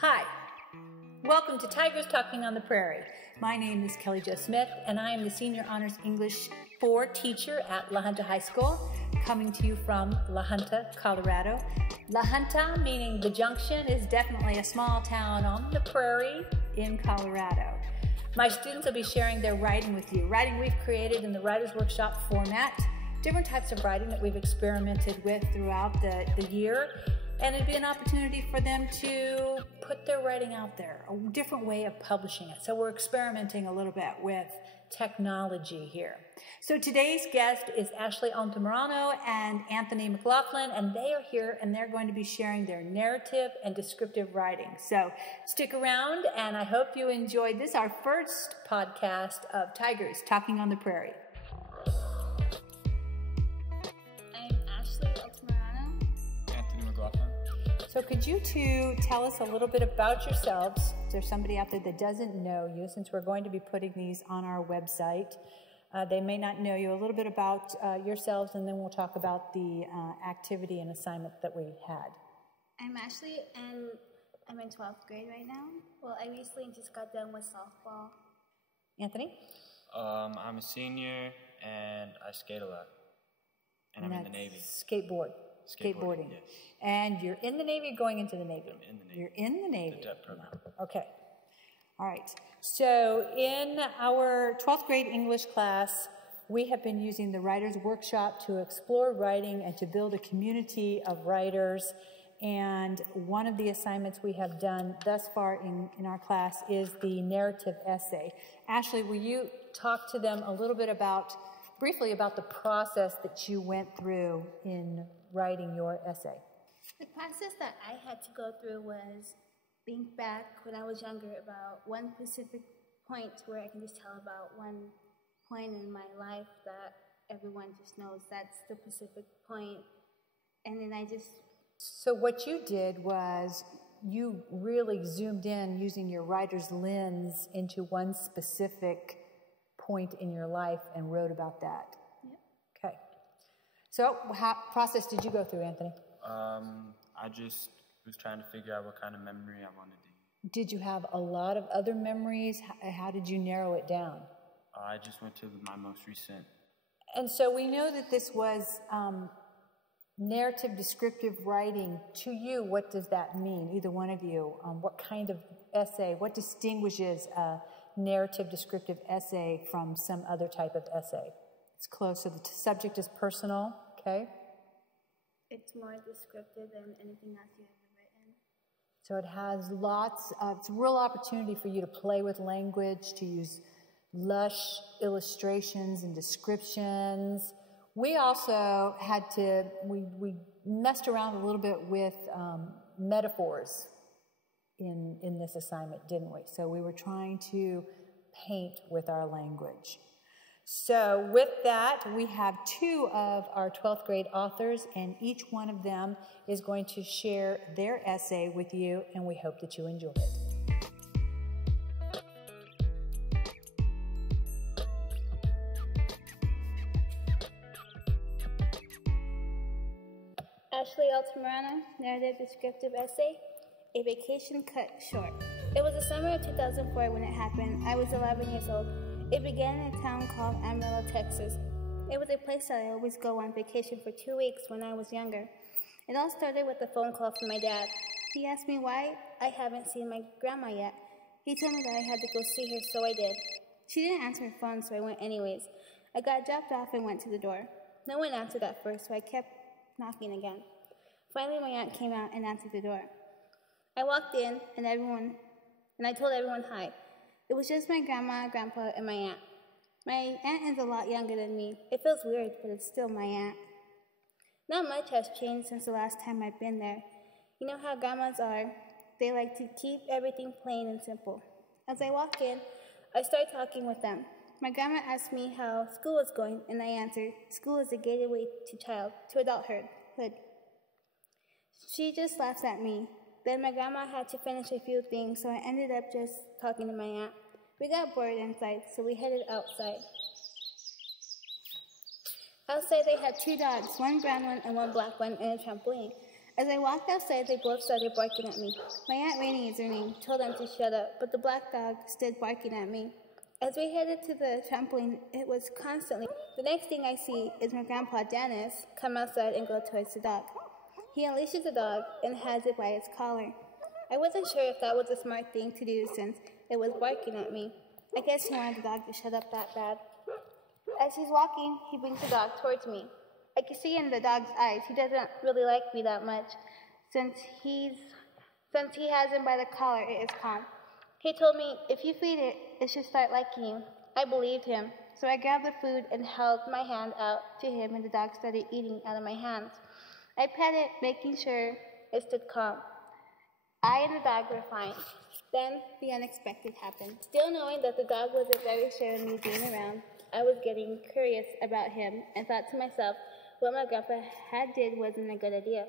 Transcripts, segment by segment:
Hi, welcome to Tigers Talking on the Prairie. My name is Kelly Jo Smith, and I am the Senior Honors English 4 teacher at La Junta High School, coming to you from La Junta, Colorado. La Junta, meaning the junction, is definitely a small town on the prairie in Colorado. My students will be sharing their writing with you. Writing we've created in the Writer's Workshop format, different types of writing that we've experimented with throughout the year. And it'd be an opportunity for them to put their writing out there, a different way of publishing it. So we're experimenting a little bit with technology here. So today's guest is Ashley Altamirano and AnthonyMcL, and they are here and they're going to be sharing their narrative and descriptive writing. So stick around, and I hope you enjoyed this, our first podcast of Tigers Talking on the Prairie. So could you two tell us a little bit about yourselves? If there's somebody out there that doesn't know you, since we're going to be putting these on our website. They may not know you. A little bit about yourselves, and then we'll talk about the activity and assignment that we had. I'm Ashley, and I'm in 12th grade right now. Well, I recently just got done with softball. Anthony? I'm a senior, and I skate a lot. And I'm in the Navy. Skateboarding. Yes. And you're in the Navy or going into the Navy? I'm in the Navy. You're in the Navy. The DEP program. Okay. All right. So in our 12th grade English class, we have been using the Writer's Workshop to explore writing and to build a community of writers. And one of the assignments we have done thus far in our class is the narrative essay. Ashley, will you talk to them a little bit briefly about the process that you went through in writing your essay? The process that I had to go through was think back when I was younger about one specific point where I can just tell about one point in my life that everyone just knows that's the specific point. And then So what you did was you really zoomed in using your writer's lens into one specific point in your life and wrote about that. Yep. Okay. So what process did you go through, Anthony? I just was trying to figure out what kind of memory I wanted to use. Did you have a lot of other memories? How did you narrow it down? I just went to my most recent. And so we know that this was narrative descriptive writing. To you, what does that mean? Either one of you. What kind of essay, what distinguishes a narrative descriptive essay from some other type of essay? It's close, so the subject is personal, okay? It's more descriptive than anything else you've ever written. So it has it's a real opportunity for you to play with language, to use lush illustrations and descriptions. We also we messed around a little bit with metaphors in this assignment, didn't we? So we were trying to paint with our language. So with that, we have two of our 12th grade authors, and each one of them is going to share their essay with you, and we hope that you enjoy it. Ashley Altamirano, narrative descriptive essay, A Vacation Cut Short. It was the summer of 2004 when it happened. I was 11 years old. It began in a town called Amarillo, Texas. It was a place that I always go on vacation for 2 weeks when I was younger. It all started with a phone call from my dad. He asked me why I haven't seen my grandma yet. He told me that I had to go see her, so I did. She didn't answer her phone, so I went anyways. I got dropped off and went to the door. No one answered at first, so I kept knocking again. Finally, my aunt came out and answered the door. I walked in, and I told everyone hi. It was just my grandma, grandpa, and my aunt. My aunt is a lot younger than me. It feels weird, but it's still my aunt. Not much has changed since the last time I've been there. You know how grandmas are. They like to keep everything plain and simple. As I walk in, I start talking with them. My grandma asked me how school was going, and I answered, school is a gateway to adulthood. She just laughs at me. Then my grandma had to finish a few things, so I ended up just talking to my aunt. We got bored inside, so we headed outside. Outside, they had 2 dogs, one brown one and one black one, and a trampoline. As I walked outside, they both started barking at me. My Aunt Rainey is their name, told them to shut up, but the black dog stood barking at me. As we headed to the trampoline, it was constantly. The next thing I see is my grandpa Dennis come outside and go towards the dog. He unleashes the dog and has it by its collar. I wasn't sure if that was a smart thing to do since it was barking at me. I guess he wanted the dog to shut up that bad. As he's walking, he brings the dog towards me. I can see in the dog's eyes he doesn't really like me that much. Since he has him by the collar, it is calm. He told me, if you feed it, it should start liking you. I believed him, so I grabbed the food and held my hand out to him, and the dog started eating out of my hands. I pet it, making sure it stood calm. I and the dog were fine. Then the unexpected happened. Still knowing that the dog wasn't very sure of me being around, I was getting curious about him and thought to myself, what my grandpa had did wasn't a good idea.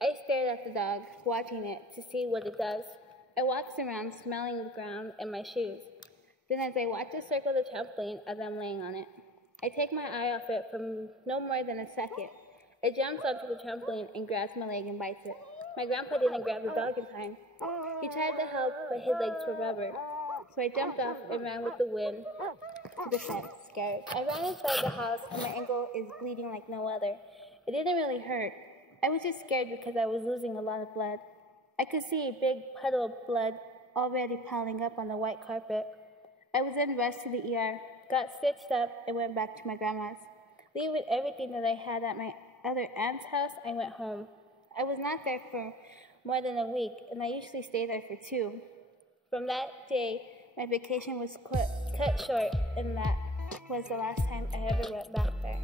I stared at the dog, watching it to see what it does. I walked around, smelling the ground and my shoes. Then as I watch it circle the trampoline as I'm laying on it, I take my eye off it for no more than a second. It jumps onto the trampoline and grabs my leg and bites it. My grandpa didn't grab the dog in time. He tried to help, but his legs were rubber. So I jumped off and ran with the wind to the fence, scared. I ran inside the house and my ankle is bleeding like no other. It didn't really hurt. I was just scared because I was losing a lot of blood. I could see a big puddle of blood already piling up on the white carpet. I was then rushed to the ER, got stitched up, and went back to my grandma's. Leaving everything that I had at my other aunt's house, I went home. I was not there for more than a week, and I usually stay there for 2. From that day, my vacation was cut short, and that was the last time I ever went back there.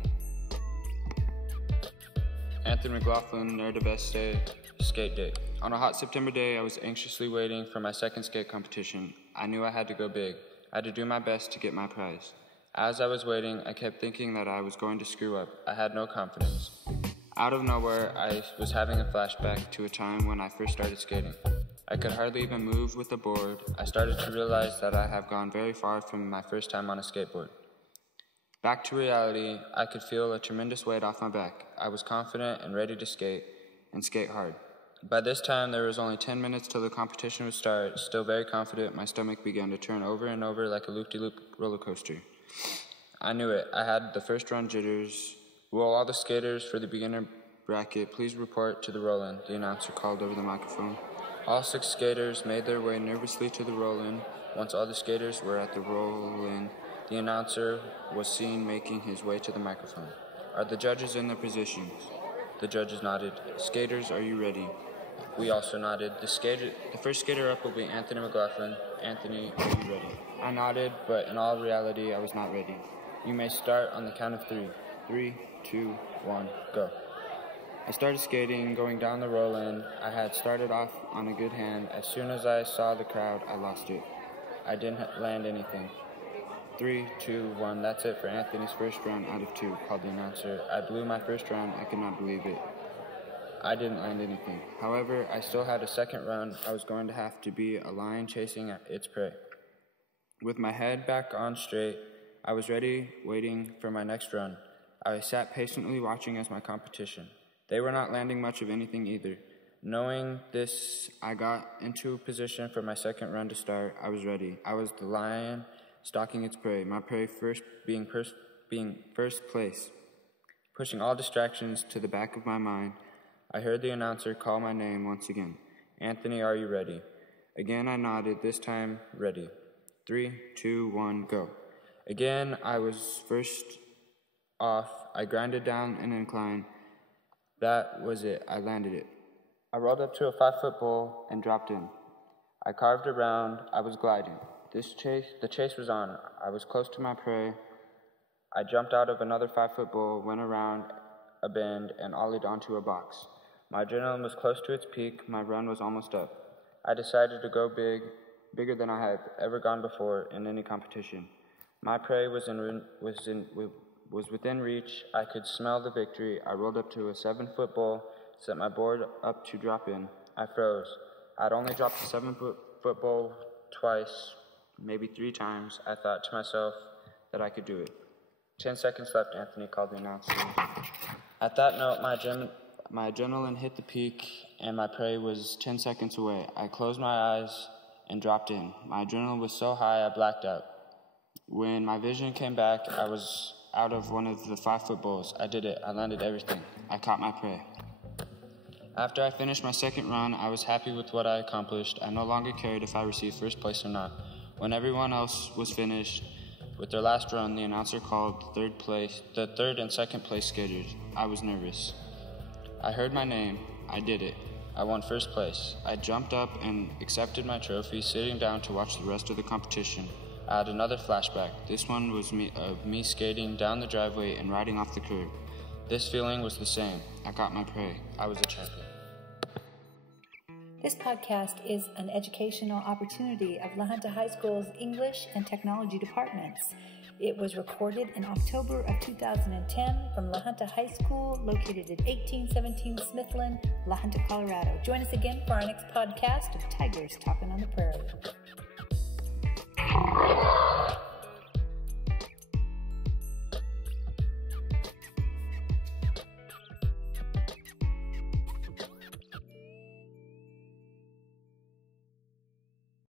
AnthonyMcL, Nerd of Best Day, Skate Day. On a hot September day, I was anxiously waiting for my second skate competition. I knew I had to go big. I had to do my best to get my prize. As I was waiting, I kept thinking that I was going to screw up. I had no confidence. Out of nowhere, I was having a flashback to a time when I first started skating. I could hardly even move with the board. I started to realize that I have gone very far from my first time on a skateboard. Back to reality, I could feel a tremendous weight off my back. I was confident and ready to skate, and skate hard. By this time, there was only 10 minutes till the competition would start. Still very confident, my stomach began to turn over and over like a loop-de-loop roller coaster. I knew it. I had the first run jitters. Will all the skaters for the beginner bracket please report to the roll-in? The announcer called over the microphone. All 6 skaters made their way nervously to the roll-in. Once all the skaters were at the roll-in, the announcer was seen making his way to the microphone. Are the judges in their positions? The judges nodded. Skaters, are you ready? We also nodded. The first skater up will be AnthonyMcL. Anthony, are you ready? I nodded, but in all reality, I was not ready. You may start on the count of 3. 3, 2, 1, go. I started skating, going down the roll-in. I had started off on a good hand. As soon as I saw the crowd, I lost it. I didn't land anything. 3, 2, 1, that's it for Anthony's first run out of 2, called the announcer. I blew my first run. I could not believe it. I didn't land anything. However, I still had a second run. I was going to have to be a lion chasing its prey. With my head back on straight, I was ready, waiting for my next run. I sat patiently watching as my competition. They were not landing much of anything either. Knowing this, I got into a position for my second run to start. I was ready. I was the lion stalking its prey, my prey being first place. Pushing all distractions to the back of my mind, I heard the announcer call my name once again. Anthony, are you ready? Again, I nodded, this time ready. 3, 2, 1, go. Again, I was first off. I grinded down an incline. That was it. I landed it. I rolled up to a 5-foot bowl and dropped in. I carved around. I was gliding. The chase was on. I was close to my prey. I jumped out of another 5-foot bowl, went around a bend, and ollied onto a box. My adrenaline was close to its peak. My run was almost up. I decided to go bigger than I had ever gone before in any competition. My prey was within reach. I could smell the victory. I rolled up to a 7-foot bowl, set my board up to drop in. I froze. I'd only dropped a 7-foot bowl twice, maybe 3 times. I thought to myself that I could do it. 10 seconds left, Anthony called the announcer. At that note, My adrenaline hit the peak, and my prey was 10 seconds away. I closed my eyes and dropped in. My adrenaline was so high, I blacked out. When my vision came back, I was out of one of the 5-foot bowls. I did it. I landed everything. I caught my prey. After I finished my second run, I was happy with what I accomplished. I no longer cared if I received first place or not. When everyone else was finished with their last run, the announcer called the third and second place skaters. I was nervous. I heard my name. I did it. I won first place. I jumped up and accepted my trophy, sitting down to watch the rest of the competition. I had another flashback. This one was me skating down the driveway and riding off the curb. This feeling was the same. I got my prey. I was a champion. This podcast is an educational opportunity of La Junta High School's English and Technology departments. It was recorded in October of 2010 from La Junta High School, located at 1817 Smithland, La Junta, Colorado. Join us again for our next podcast of Tigers Talking on the Prairie.